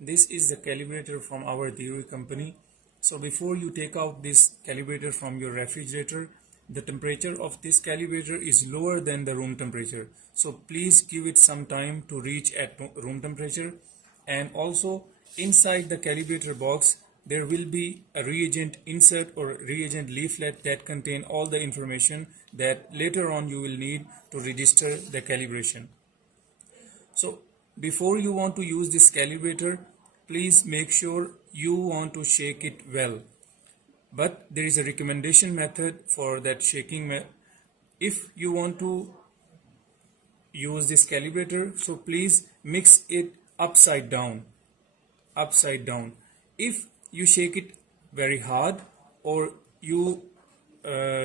This is the calibrator from our dairy company. So before you take out this calibrator from your refrigerator, the temperature of this calibrator is lower than the room temperature. So please give it some time to reach at room temperature. And also inside the calibrator box, there will be a reagent insert or reagent leaflet that contain all the information that later on you will need to register the calibration. So before you want to use this calibrator, please make sure you want to shake it well. But there is a recommendation method for that shaking. If you want to use this calibrator, so please mix it upside down. If you shake it very hard or you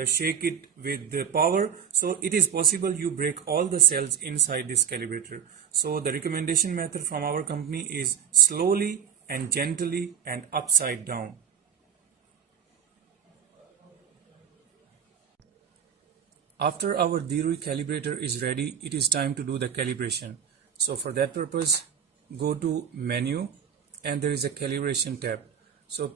shake it with the power, so it is possible you break all the cells inside this calibrator. So the recommendation method from our company is slowly and gently and upside down. After our Dirui calibrator is ready, it is time to do the calibration. So for that purpose, go to menu and there is a calibration tab. So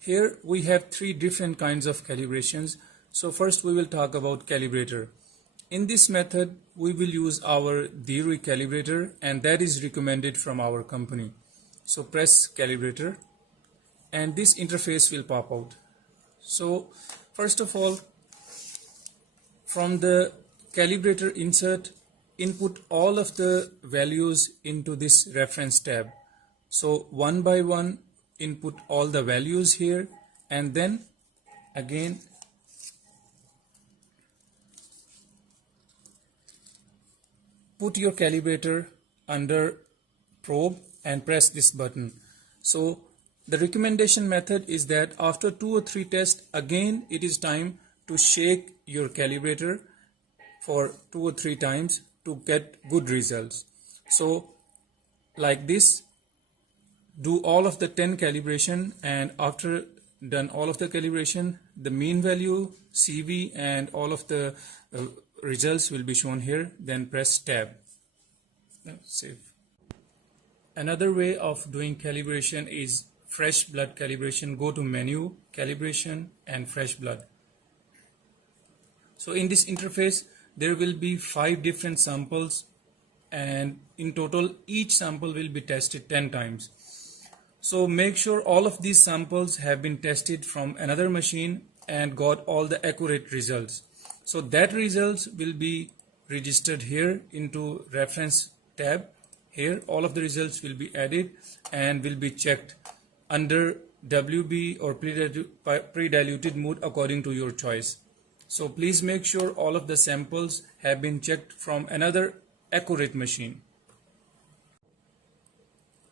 here we have three different kinds of calibrations. So first we will talk about calibrator. In this method, we will use our Dirui calibrator and that is recommended from our company. So press calibrator and this interface will pop out. So first of all, from the calibrator insert, input all of the values into this reference tab. So one by one, input all the values here and then again put your calibrator under probe and press this button. So the recommendation method is that after 2 or 3 tests, again it is time to shake your calibrator for 2 or 3 times to get good results. So like this, do all of the 10 calibration, and after done all of the calibration, the mean value, CV and all of the results will be shown here. Then press tab. Save. Another way of doing calibration is fresh blood calibration. Go to menu, calibration and fresh blood. So in this interface, there will be 5 different samples and in total each sample will be tested 10 times. So make sure all of these samples have been tested from another machine and got all the accurate results. So that results will be registered here into reference tab. Here all of the results will be added and will be checked under WB or pre-diluted mode according to your choice. So please make sure all of the samples have been checked from another accurate machine.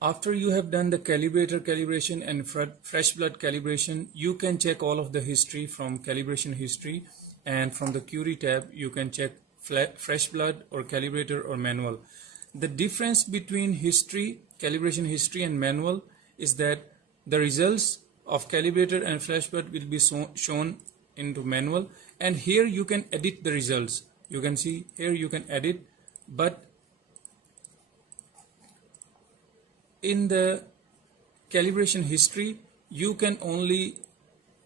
After you have done the calibrator calibration and fresh blood calibration, you can check all of the history from calibration history, and from the query tab you can check fresh blood or calibrator or manual. The difference between history, calibration history and manual is that the results of calibrator and fresh blood will be shown into manual, and here you can edit the results. You can see here you can edit, but in the calibration history you can only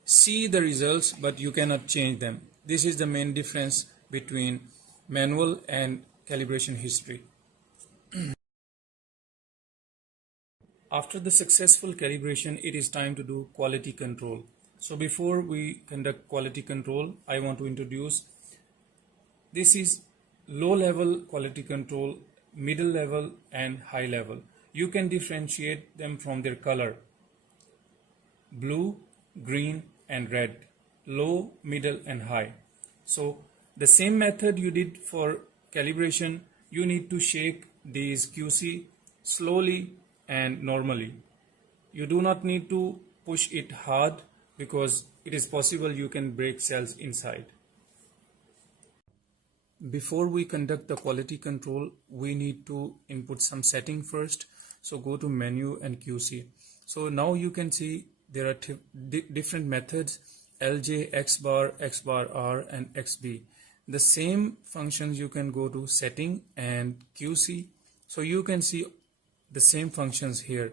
see the results but you cannot change them. This is the main difference between manual and calibration history. After the successful calibration, it is time to do quality control. So before we conduct quality control, I want to introduce, this is low level quality control, middle level and high level. You can differentiate them from their color: blue, green and red, low, middle and high. So the same method you did for calibration, you need to shake these QC slowly and normally. You do not need to push it hard because it is possible you can break cells inside. Before we conduct the quality control, we need to input some setting first. So go to menu and QC. So now you can see there are different methods: LJ, X bar R and XB. The same functions you can go to setting and QC. So you can see the same functions here.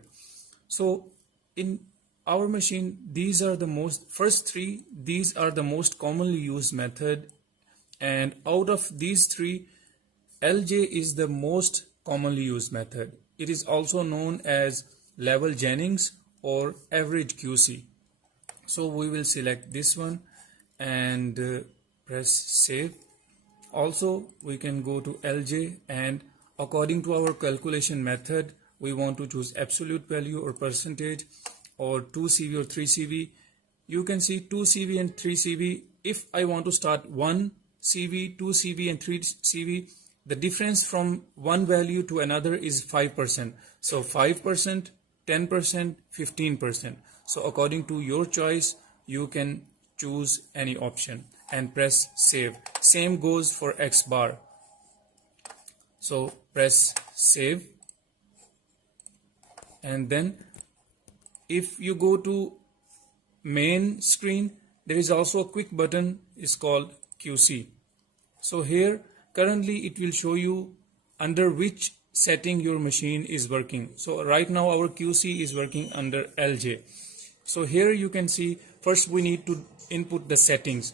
So in our machine, these are the first three, these are the most commonly used method, and out of these three, LJ is the most commonly used method. It is also known as level Jennings or average QC. So we will select this one and press save. Also we can go to LJ, and according to our calculation method, we want to choose absolute value or percentage, or 2 CV or 3 CV. You can see 2 CV and 3 CV. If I want to start 1 CV, 2 CV and 3 CV, the difference from one value to another is 5%. So 5%, 10%, 15%. So according to your choice, you can choose any option and press save. Same goes for X bar. So press save, and then if you go to main screen, there is also a quick button, is called QC. So here currently it will show you under which setting your machine is working. So right now our QC is working under LJ. So here you can see, first we need to input the settings.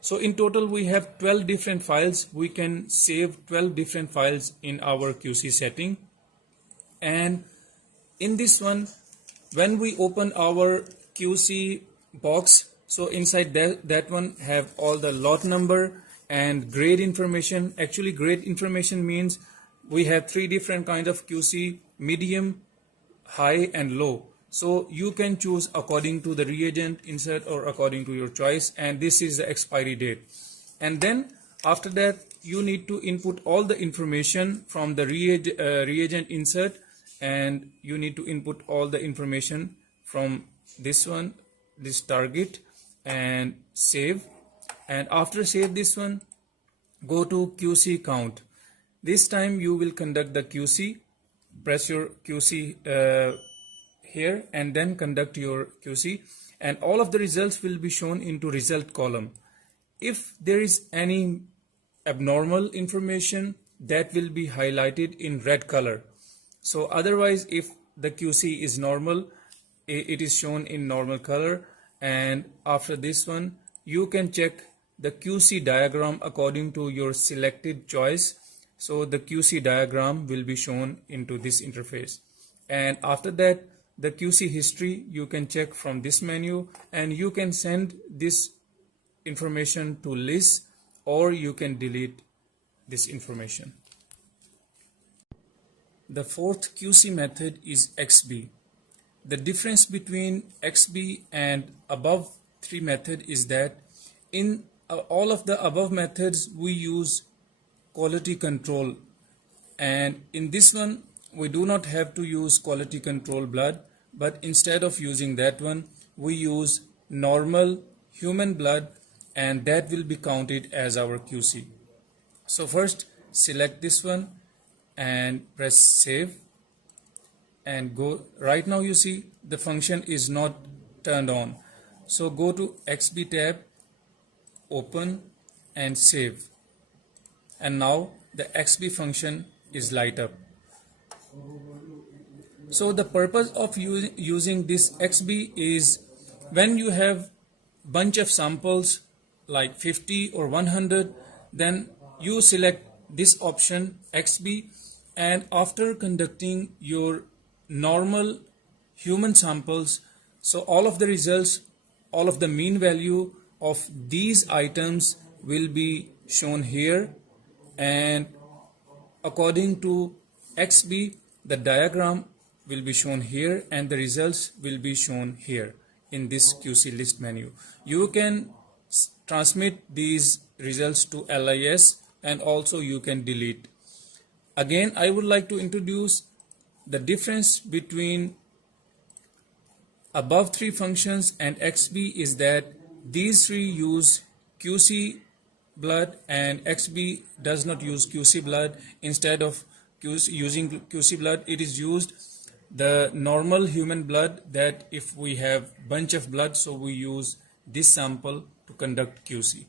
So in total we have 12 different files. We can save 12 different files in our QC setting. And in this one, when we open our QC box, so inside that one have all the lot number and grade information. Actually grade information means we have 3 different kind of QC: medium, high and low. So you can choose according to the reagent insert or according to your choice, and this is the expiry date. And then after that you need to input all the information from the reagent insert, and you need to input all the information from this one, this target, and save. And after save this one, go to QC count. This time you will conduct the QC. Press your QC here and then conduct your QC, and all of the results will be shown into result column. If there is any abnormal information, that will be highlighted in red color. So otherwise, if the QC is normal, it is shown in normal color. And after this one, you can check the QC diagram according to your selected choice. So the QC diagram will be shown into this interface. And after that, the QC history you can check from this menu, and you can send this information to list, or you can delete this information. The fourth QC method is XB. The difference between XB and above 3 method is that in all of the above methods we use quality control, and in this one we do not have to use quality control blood, but instead of using that one, we use normal human blood, and that will be counted as our QC. So first select this one and press save and go. Right now you see the function is not turned on. So go to XB tab, open and save, and now the XB function is light up. So the purpose of using this XB is when you have bunch of samples like 50 or 100, then you select this option XB, and after conducting your normal human samples, so all of the results, all of the mean value of these items will be shown here, and according to XB the diagram will be shown here and the results will be shown here in this QC list menu. You can transmit these results to LIS, and also you can delete. Again, I would like to introduce the difference between above 3 functions and XB is that these 3 use QC blood and XB does not use QC blood. Instead of using QC blood, it is used the normal human blood, that if we have bunch of blood, so we use this sample to conduct QC.